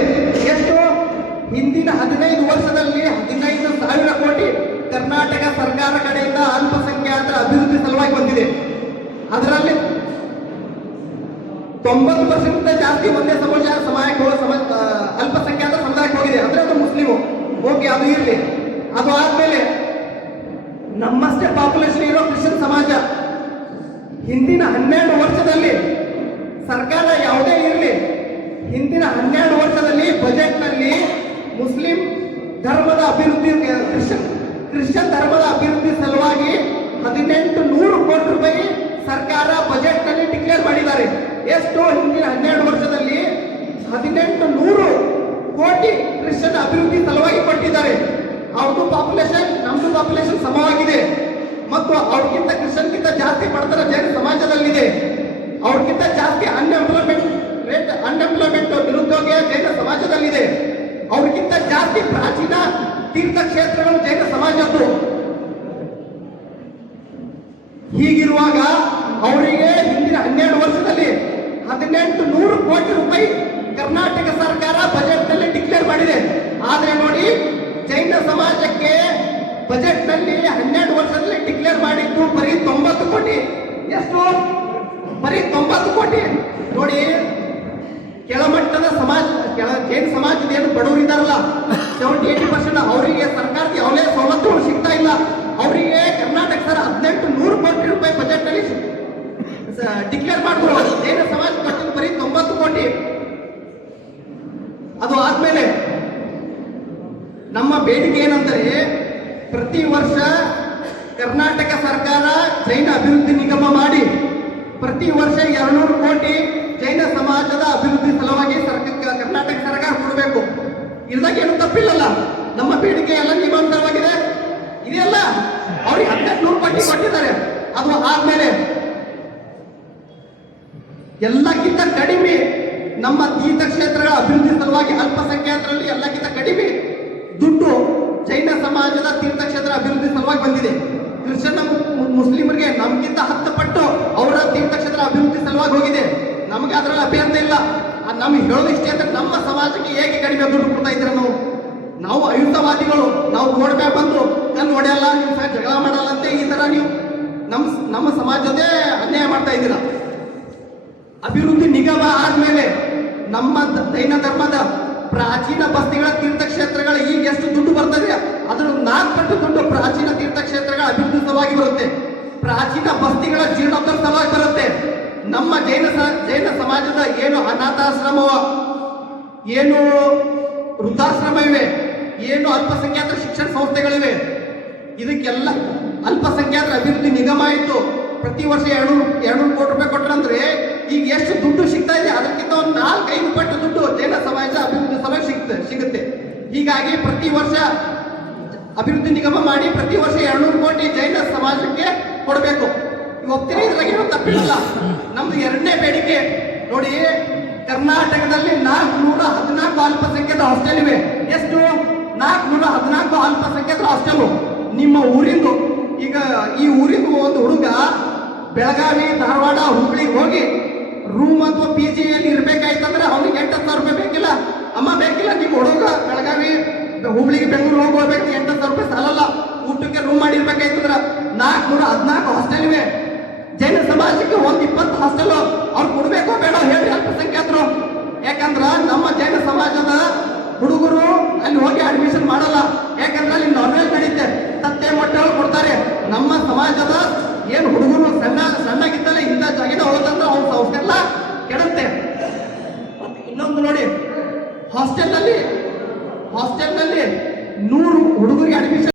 ಬಂದಿದೆ. ಎಷ್ಟು? ಹಿಂದಿನ 15 ವರ್ಷದಲ್ಲಿ 15,000 ಕೋಟಿ ಕರ್ನಾಟಕ ಸರ್ಕಾರ ಕಡೆಯಿಂದ ಅಲ್ಪಸಂಖ್ಯಾತರ ಅಭಿವೃದ್ಧಿ ಸಲುವಾಗಿ ಬಂದಿದೆ. ಅದರಲ್ಲಿ 90% ಜಾಸ್ತಿ ಒಂದೇ ಸಮಯಕ್ಕೆ ಅಲ್ಪಸಂಖ್ಯಾತ ಸಮುದಾಯಕ್ಕೆ ಹೋಗಿದೆ. ಅಂದ್ರೆ ಅದು ಮುಸ್ಲಿಮು. ಓಕೆ, ಅದು ಇರಲಿ. ಅದು ಆದ್ಮೇಲೆ ನಮ್ಮಷ್ಟೇ ಪಾಪ್ಯುಲೇಷನ್ ಇರೋ ಕ್ರಿಶ್ಚಿಯನ್ ಸಮಾಜ ಹಿಂದಿನ 12 ವರ್ಷದಲ್ಲಿ ಸರ್ಕಾರ ಯಾವುದೇ ಇರಲಿ, ಹಿಂದಿನ 12 ವರ್ಷದಲ್ಲಿ ಬಜೆಟ್ನಲ್ಲಿ ಮುಸ್ಲಿಂ ಧರ್ಮದ ಅಭಿವೃದ್ಧಿ, ಕ್ರಿಶ್ಚಿಯನ್ ಧರ್ಮದ ಅಭಿವೃದ್ಧಿ ಸಲುವಾಗಿ 1800 ಕೋಟಿ ರೂಪಾಯಿ ಸರ್ಕಾರ ಬಜೆಟ್ ನಲ್ಲಿ ಡಿಕ್ಲೇರ್ ಮಾಡಿದ್ದಾರೆ. ಎಷ್ಟು? ಹಿಂದಿನ 12 ವರ್ಷದಲ್ಲಿ 1800 ಕೋಟಿ ಕ್ರಿಶ್ಚಿಯನ್ ಅಭಿವೃದ್ಧಿ ಸಲುವಾಗಿ ಕೊಟ್ಟಿದ್ದಾರೆ. ಅವ್ರದ್ದು ಪಾಪ್ಯುಲೇಷನ್ ನಮ್ದು ಪಾಪ್ಯುಲೇಷನ್ ಸಮವಾಗಿದೆ ಮತ್ತು ಅವ್ರಿಗಿಂತ ಕ್ರಿಶ್ಚಿಯನ್ಗಿಂತ ಜಾಸ್ತಿ ಬಡತನ ಜೈನ ಸಮಾಜದಲ್ಲಿದೆ. ಅವ್ರಿಗಿಂತ ಜಾಸ್ತಿ ಅನ್ಎಂಪ್ಲಾಯ್ಮೆಂಟ್ ನಿರುದ್ಯೋಗ ಜೈನ ಸಮಾಜದಲ್ಲಿದೆ. ಅವ್ರಿಗಿಂತ ಜಾಸ್ತಿ ಪ್ರಾಚೀನ ತೀರ್ಥಕ್ಷೇತ್ರಗಳು ಜೈನ ಸಮಾಜದ್ದು. ಹೀಗಿರುವಾಗ ಅವರಿಗೆ ಹಿಂದಿನ 12 ವರ್ಷದಲ್ಲಿ 1800 ಕೋಟಿ ರೂಪಾಯಿ ಕರ್ನಾಟಕ ಸರ್ಕಾರ ಬಜೆಟ್ ನಲ್ಲಿ ಡಿಕ್ಲೇರ್ ಮಾಡಿದೆ. ಆದ್ರೆ ನೋಡಿ, ಜೈನ ಸಮಾಜಕ್ಕೆ ಬಜೆಟ್ ನಲ್ಲಿ 12 ವರ್ಷದಲ್ಲಿ ಡಿಕ್ಲೇರ್ ಮಾಡಿದ್ದು ಬರೀ 90 ಕೋಟಿ. ಎಷ್ಟು? ಬರೀ 90 ಕೋಟಿ. ನೋಡಿ, ಕೆಳಮಟ್ಟದ ಸಮಾಜ, ಜೈನ ಸಮಾಜದ ಏನು ಬಡವರು ಇದ್ದಾರಲ್ಲ, 70-80% ಅವರಿಗೆ ಸರ್ಕಾರದ ಯಾವುದೇ ಸವಲತ್ತುಗಳು ಸಿಗ್ತಾ ಇಲ್ಲ. ಅವರಿಗೆ ಕರ್ನಾಟಕ ಸರ್ 1800 ಕೋಟಿ ರೂಪಾಯಿ ಬಜೆಟ್ ನಲ್ಲಿ ಡಿಕ್ಲೇರ್ ಮಾಡಿದ್ರು. ಜೈನ ಸಮಾಜ ಕಟ್ಟಿದ್ದು ಬರೀ 90 ಕೋಟಿ. ಅದು ಆದ್ಮೇಲೆ ನಮ್ಮ ಬೇಡಿಕೆ ಏನಂದರೆ, ಪ್ರತಿ ವರ್ಷ ಕರ್ನಾಟಕ ಸರ್ಕಾರ ಜೈನ ಅಭಿವೃದ್ಧಿ ನಿಗಮ ಮಾಡಿ ಪ್ರತಿ ವರ್ಷ 200 ಕೋಟಿ ಜೈನ ಸಮಾಜದ ಅಭಿವೃದ್ಧಿ ಸಲುವಾಗಿ ಕರ್ನಾಟಕ ಸರ್ಕಾರ ಕೊಡಬೇಕು. ಇದ್ದಾಗ ಏನು ತಪ್ಪಿಲ್ಲಲ್ಲ. ನಮ್ಮ ಬೇಡಿಕೆ ಎಲ್ಲ ನಿಯಮಾನುಸಾರವಾಗಿದೆ ಇದೆಯಲ್ಲ. ಅವ್ರಿಗೆ 1800 ಕೋಟಿ ಕೊಟ್ಟಿದ್ದಾರೆ. ಅದು ಆದ್ಮೇಲೆ ಎಲ್ಲಕ್ಕಿಂತ ಕಡಿಮೆ ನಮ್ಮ ತೀರ್ಥಕ್ಷೇತ್ರಗಳ ಅಭಿವೃದ್ಧಿ ಸಲುವಾಗಿ ಅಲ್ಪಸಂಖ್ಯಾತರಲ್ಲಿ ಎಲ್ಲಕ್ಕಿಂತ ಕಡಿಮೆ ದುಡ್ಡು ಜೈನ ಸಮಾಜದ ತೀರ್ಥಕ್ಷೇತ್ರ ಅಭಿವೃದ್ಧಿ ಸಲುವಾಗಿ ಬಂದಿದೆ. ಕ್ರಿಶ್ಚಿಯನ್ ಮುಸ್ಲಿಮರಿಗೆ ನಮ್ಗಿಂತ 10 ಪಟ್ಟು ಅವರ ತೀರ್ಥಕ್ಷೇತ್ರ ಅಭಿವೃದ್ಧಿ ಸಲುವಾಗಿ ಹೋಗಿದೆ. ನಮ್ಗೆ ಅದರಲ್ಲಿ ಅಭ್ಯಂತರ ಇಲ್ಲ. ನಮ್ಗೆ ಹೇಳೋದು ಇಷ್ಟೇ ಅಂದ್ರೆ, ನಮ್ಮ ಸಮಾಜಕ್ಕೆ ಹೇಗೆ ಕಡಿಮೆ ದುಡ್ಡು ಕೊಡ್ತಾ ಇದ್ರೆ ನಾವು ಅಯುತವಾದಿಗಳು, ನಾವು ರೋಡ್ ಮೇಲೆ ಬಂದು ಕಲ್ಲು ಹೊಡೆಯಲ್ಲ, ನೀವು ಜಗಳ ಮಾಡಲ್ಲ ಅಂತ ಈ ತರ ನೀವು ನಮ್ಮ ಸಮಾಜದೇ ಅನ್ಯಾಯ ಮಾಡ್ತಾ ಇದ್ದೀರಾ. ಅಭಿವೃದ್ಧಿ ನಿಗಮ ಆದ್ಮೇಲೆ ನಮ್ಮ ಜೈನ ಧರ್ಮದ ಪ್ರಾಚೀನ ಬಸ್ತಿಗಳ ತೀರ್ಥಕ್ಷೇತ್ರಗಳ ಈಗ ಎಷ್ಟು ದುಡ್ಡು ಬರ್ತದೆ, ಅದ್ರ 4 ಪಟ್ಟು ದುಡ್ಡು ಪ್ರಾಚೀನ ತೀರ್ಥಕ್ಷೇತ್ರಗಳ ಅಭಿವೃದ್ಧಿ ಸಲುವಾಗಿ ಬರುತ್ತೆ. ಪ್ರಾಚೀನ ಬಸ್ತಿಗಳ ಜೀರ್ಣೋದ್ಧಾರ ಸಲುವಾಗಿ ಬರುತ್ತೆ. ನಮ್ಮ ಜೈನ ಸಮಾಜದ ಏನು ಅನಾಥಾಶ್ರಮ, ಏನು ವೃದ್ಧಾಶ್ರಮ ಇವೆ, ಏನು ಅಲ್ಪಸಂಖ್ಯಾತರ ಶಿಕ್ಷಣ ಸಂಸ್ಥೆಗಳಿವೆ, ಇದಕ್ಕೆಲ್ಲ ಅಲ್ಪಸಂಖ್ಯಾತರ ಅಭಿವೃದ್ಧಿ ನಿಗಮ ಆಯಿತು. ಪ್ರತಿ ವರ್ಷ 200 ಕೋಟಿ ರೂಪಾಯಿ ಕೊಟ್ಟರಂದ್ರೆ ಈಗ ಎಷ್ಟು ದುಡ್ಡು ಸಿಗ್ತಾ ಇದೆ, ಅದಕ್ಕಿಂತ ಒಂದು 4-5 ಪಟ್ಟು ದುಡ್ಡು ಜೈನ ಸಮಾಜ ಅಭಿವೃದ್ಧಿ ಸಲುವಾಗಿ ಸಿಗುತ್ತೆ. ಹೀಗಾಗಿ ಪ್ರತಿ ವರ್ಷ ಅಭಿವೃದ್ಧಿ ನಿಗಮ ಮಾಡಿ ಪ್ರತಿ ವರ್ಷ 200 ಕೋಟಿ ಜೈನ ಸಮಾಜಕ್ಕೆ ಕೊಡಬೇಕು. ಒಪ್ತೀರಿ? ಇದ್ರಾಗ ಏನೂ ತಪ್ಪಿಲ್ಲ. ನಮ್ದು 2ನೇ ಬೇಡಿಕೆ ನೋಡಿ, ಕರ್ನಾಟಕದಲ್ಲಿ 414 ಅಲ್ಪಸಂಖ್ಯಾತ ಹಾಸ್ಟೆಲ್ ಇವೆ. ಎಷ್ಟು? 414 ಅಲ್ಪಸಂಖ್ಯಾತರ ಹಾಸ್ಟೆಲ್. ನಿಮ್ಮ ಊರಿಂದು, ಈಗ ಈ ಊರಿಂದು ಒಂದು ಹುಡುಗ ಬೆಳಗಾವಿ, ಧಾರವಾಡ, ಹುಬ್ಬಳ್ಳಿಗೆ ಹೋಗಿ ರೂಮ್ ಅಥವಾ PG ಯಲ್ಲಿ ಇರ್ಬೇಕಾಯ್ತಂದ್ರೆ ಅವ್ನಿಗೆ 8,000 ರೂಪಾಯಿ ಬೇಕಿಲ್ಲ. ಅಮ್ಮ ಬೇಕಿಲ್ಲ, ನಿಮ್ಮ ಹುಡುಗ ಬೆಳಗಾವಿ, ಹುಬ್ಳಿಗೆ, ಬೆಂಗಳೂರು ಹೋಗ್ಬೇಕು, 8,000 ರೂಪಾಯಿ ಸಾಲಲ್ಲ. ಊಟಕ್ಕೆ ರೂಮ್ ಮಾಡಿರ್ಬೇಕಾಯ್ತಂದ್ರ 414 ಹಾಸ್ಟೆಲ್ ಇವೆ. ಜೈನ ಸಮಾಜಕ್ಕೆ 20 ಹಾಸ್ಟೆಲ್ ಅವ್ರು ಕೊಡ್ಬೇಕೋ ಬೇಡ ಹೇಳ್ರಿ ಅಲ್ಪಸಂಖ್ಯಾತರು. ಯಾಕಂದ್ರ ನಮ್ಮ ಜೈನ ಸಮಾಜದ ಹುಡುಗರು ಅಲ್ಲಿ ಹೋಗಿ ಅಡ್ಮಿಷನ್ ಮಾಡಲ್ಲ. ಯಾಕಂದ್ರೆ ಅಲ್ಲಿ ನಾನ್ ವೆಜ್ ನಡೀತೆ, ತತ್ತೆ ಮೊಟ್ಟೆಗಳು ಕೊಡ್ತಾರೆ. ನಮ್ಮ ಸಮಾಜದ ಏನು ಹುಡುಗರು ಸಣ್ಣಗಿದ್ದಲ್ಲ ಇಂಥ ಜಾಗಿನ ಹೋದಂದ್ರೆ ಅವ್ರ ಸಂಸ್ಥೆಲ್ಲ ಕೆಡುತ್ತೆ. ಇನ್ನೊಂದು ನೋಡಿ, ಹಾಸ್ಟೆಲ್ ನಲ್ಲಿ 100 ಹುಡುಗರಿಗೆ ಅಡ್ಮಿಷನ್